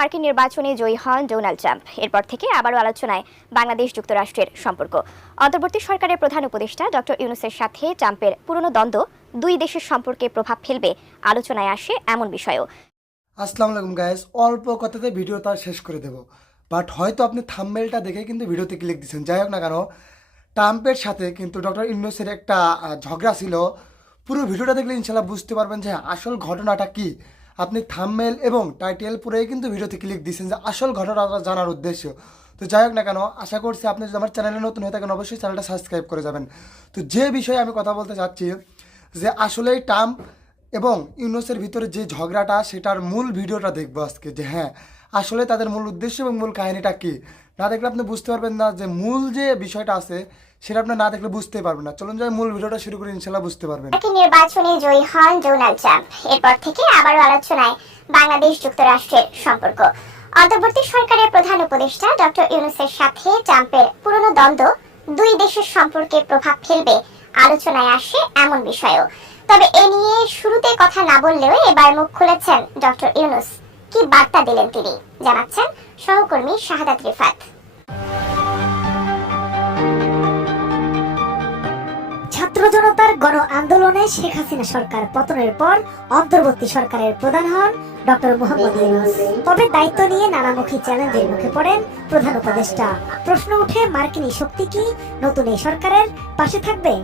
মার্কিন নির্বাচনে জয়ী হন ডোনাল্ড ট্রাম্প। এরপর থেকে আবারও আলোচনায় বাংলাদেশ যুক্তরাষ্ট্রের সম্পর্ক। অন্তর্বর্তী সরকারের প্রধান উপদেষ্টা ডক্টর ইউনূসের সাথে ট্রাম্পের পুরনো দ্বন্দ্ব দুই দেশের সম্পর্কে প্রভাব ফেলবে আলোচনায় আসে এমন বিষয়ও। আসসালামু আলাইকুম গাইস, অল্প কথাতে ভিডিওটা শেষ করে দেব, বাট হয়তো আপনি থাম্বনেলটা দেখে কিন্তু ভিডিওতে ক্লিক দিচ্ছেন। যাই হোক না কেন, ট্রাম্পের সাথে কিন্তু ডক্টর ইউনূসের একটা ঝগড়া ছিল। পুরো ভিডিওটা দেখলে ইনশাল্লাহ বুঝতে পারবেন যে আসল ঘটনাটা কি। আপনি থাম্বনেল এবং টাইটেল পরেই কিন্তু ভিডিওতে ক্লিক দিচ্ছেন যে আসল ঘটনাটা জানার উদ্দেশ্য। তো যাই হোক না কেন, আশা করছি আপনি যদি আমার চ্যানেলে নতুন হয়ে থাকেন অবশ্যই চ্যানেলটা সাবস্ক্রাইব করে যাবেন। তো যে বিষয়ে আমি কথা বলতে চাচ্ছি যে আসলেই ট্রাম্প এবং ইউনূসের ভিতরে যে ঝগড়াটা, সেটার মূল ভিডিওটা দেখবো আজকে, যে হ্যাঁ আসলে তাদের মূল উদ্দেশ্য এবং মূল কাহিনীটা কি। না দেখলে আপনি বুঝতে পারবেন না, যে মূল যে বিষয়টা আছে সেটা আপনি না দেখলে বুঝতে পারবেন না। চলুন যাই মূল ভিডিওটা শুরু করি, ইনশাল্লাহ বুঝতে পারবেন। মার্কিন নির্বাচনে জয়ী হন ডোনাল্ড ট্রাম্প। এরপর থেকে আবারও আলোচনায় বাংলাদেশ যুক্তরাষ্ট্রের সম্পর্ক। অন্তর্বর্তী সরকারের প্রধান উপদেষ্টা ডক্টর ইউনূসের সাথে ট্রাম্পের পুরনো দ্বন্দ্ব দুই দেশের সম্পর্কে প্রভাব ফেলবে আলোচনায় আসে এমন বিষয়ও। তবে এ নিয়ে শুরুতে কথা না বললেও এবার মুখ খুলেছেন ডক্টর ইউনূস। কি বার্তা দিলেন তিনি, জানাচ্ছেন সহকর্মী শাহাদাত রিফাত। ছাত্র জনতার গণ আন্দোলনে শেখ হাসিনা সরকার পতনের পর অন্তর্বর্তী সরকারের প্রধান হন ডক্টর মোহাম্মদ ইউনূস। তবে দায়িত্ব নিয়ে নানামুখী চ্যালেঞ্জের মুখে পড়েন প্রধান উপদেষ্টা। প্রশ্ন উঠে, মার্কিনী শক্তি কি নতুন এই সরকারের পাশে থাকবে?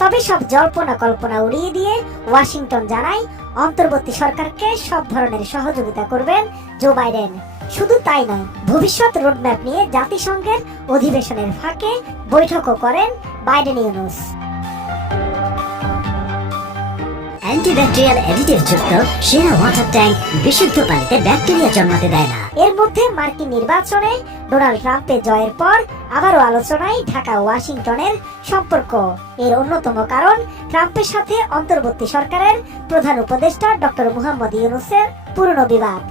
তবে সব জল্পনা কল্পনা উড়িয়ে দিয়ে ওয়াশিংটন জানায় অন্তর্বর্তী সরকারকে সব ধরনের সহযোগিতা করবেন জো বাইডেন। শুধু তাই নয়, ভবিষ্যৎ রোডম্যাপ নিয়ে জাতিসংঘের অধিবেশনের ফাঁকে বৈঠকও করেন বাইডেন ইউনূস। অ্যান্টিব্যাকটেরিয়াল অ্যাডিটিভ যুক্ত সেরা ওয়াটার ট্যাঙ্ক বিশুদ্ধ পানিতে ব্যাকটেরিয়া জন্মাতে দেয় না। এর মধ্যে মার্কিন নির্বাচনে ডোনাল্ড ট্রাম্পের জয়ের পর আবারও আলোচনায় ঢাকা ওয়াশিংটনের সম্পর্ক। এর অন্যতম কারণ ট্রাম্পের সাথে অন্তর্বর্তী সরকারের প্রধান উপদেষ্টা ডক্টর মোহাম্মদ ইউনূসের পুরনো বিবাদ।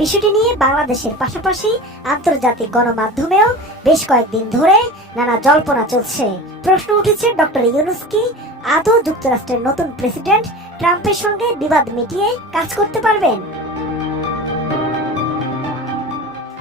বিষয়টি নিয়ে বাংলাদেশের পাশাপাশি আন্তর্জাতিক গণমাধ্যমেও বেশ কয়েকদিন ধরে নানা জল্পনা চলছে। প্রশ্ন উঠেছে, ডক্টর ইউনূস কি আদৌ যুক্তরাষ্ট্রের নতুন প্রেসিডেন্ট ট্রাম্পের সঙ্গে বিবাদ মিটিয়ে কাজ করতে পারবেন?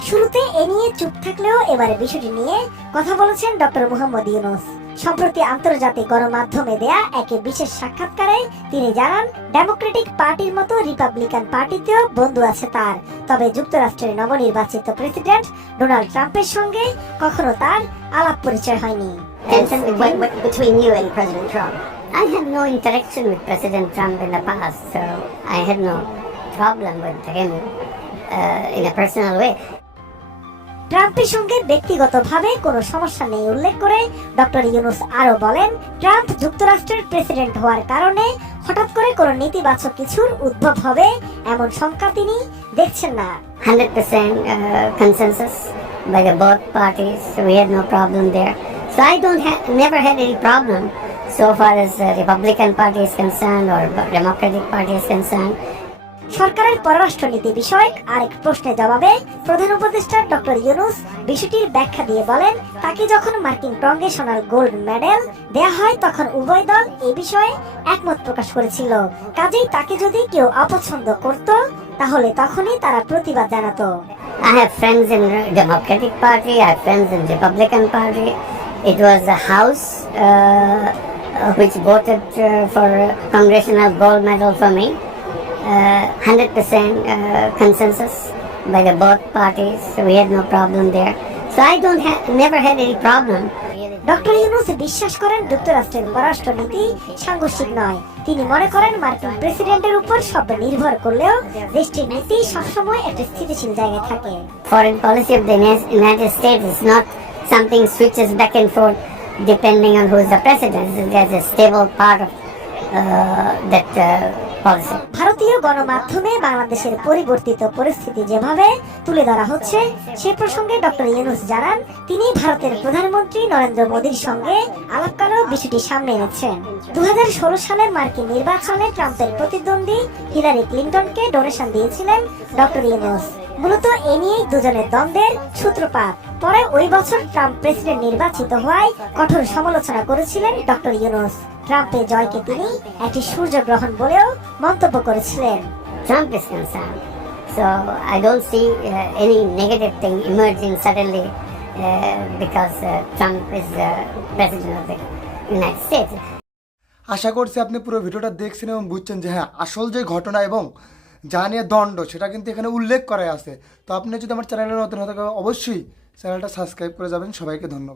শুরুতে এ নিয়ে চুপ থাকলেও এবারে বিষয়টি নিয়ে কথা বলেছেন ডক্টর মোহাম্মদ ইউনূস। সম্প্রতি আন্তর্জাতিক গণমাধ্যমে দেয়া এক বিশেষ সাক্ষাৎকারে তিনি জানান, ডেমোক্রেটিক পার্টির মতো রিপাবলিকান পার্টিতেও বন্ধু আছে তার। তবে যুক্তরাষ্ট্রের নবনির্বাচিত প্রেসিডেন্ট ডোনাল্ড ট্রাম্পের সঙ্গে কখনো তার আলাপ পরিচয় হয়নি। Between you and President Trump, I had no interaction with President Trump in the past, so I had no problem with him in a personal way. ট্রাম্পের সঙ্গে ব্যক্তিগতভাবে কোনো সমস্যা নেই উল্লেখ করে ডক্টর ইউনূস আরো বলেন, ট্রাম্প যুক্তরাষ্ট্রের প্রেসিডেন্ট হওয়ার কারণে হঠাৎ করে কোনো নেতিবাচক কিছুর উদ্ভব হবে এমন শঙ্কা তিনি দেখছেন না। 100% consensus by the both parties, so we had no problem there. So I never had any problem so far as the Republican Party is concerned or Democratic Party is concerned. সরকারের পররাষ্ট্রনীতি বিষয়ক আরেক প্রশ্নের জবাবে প্রধান উপদেষ্টা ডক্টর ইউনূস বিষয়টির ব্যাখ্যা দিয়ে বলেন, তাকে যখন মার্কিন কংগ্রেশনাল গোল্ড মেডেল দেয়া হয় তখন উভয় দল এই বিষয়ে একমত প্রকাশ করেছিল। কাজেই তাকে যদি কেউ অপছন্দ করত তাহলে তখনই তারা প্রতিবাদ জানাতো। I have friends in the Democratic Party, I have friends in the Republican Party. It was the House which voted for Congressional Gold Medal for me. 100% consensus by the both parties, so we had no problem there. So I never had any problem. Doctor Yunus বিশ্বাস করেন যুক্তরাষ্ট্রের পররাষ্ট্রনীতি সাংঘর্ষিক নয়। তিনি মনে করেন মার্কিন প্রেসিডেন্টের উপর সব নির্ভর করলেও দেশটির নীতি সবসময় একটা স্থিতিশীল জায়গায় থাকে। Foreign policy of the United States is not something switches back and forth depending on who is the president. There's a stable part of that policy. ভারতীয় গণমাধ্যমে বাংলাদেশের পরিবর্তিত পরিস্থিতি যেভাবে তুলে ধরা হচ্ছে সে প্রসঙ্গে ডক্টর ইউনূস জানান তিনি ভারতের প্রধানমন্ত্রী নরেন্দ্র মোদীর সঙ্গে আলাপ করার বিষয়টি সামনে এনেছেন। 2016 সালের মার্কিন নির্বাচনে ট্রাম্পের প্রতিদ্বন্দ্বী হিলারি ক্লিন্টনকে ডোনেশন দিয়েছিলেন ডক্টর ইউনূস। মূলত এ নিয়েই দুজনের দ্বন্দ্বের সূত্রপাত। পরে ওই বছর ট্রাম্প প্রেসিডেন্ট নির্বাচিত হওয়ায় কঠোর সমালোচনা করেছিলেন ডক্টর ইউনূস। ট্রাম্পের জয়কে তিনি একটি সূর্যগ্রহণ বলেও মন্তব্য করেছিলেন। Trump is concerned. So I don't see any negative thing emerging suddenly because Trump is the president of the United States. আশা করছি আপনি পুরো ভিডিওটা দেখছেন এবং বুঝছেন যে হ্যাঁ আসল যে ঘটনা এবং যা নিয়ে দণ্ড সেটা কিন্তু এখানে উল্লেখ করা আছে। তো আপনি যদি আমার চ্যানেলে নতুন হতে অবশ্যই চ্যানেলটা সাবস্ক্রাইব করে যাবেন। সবাইকে ধন্যবাদ।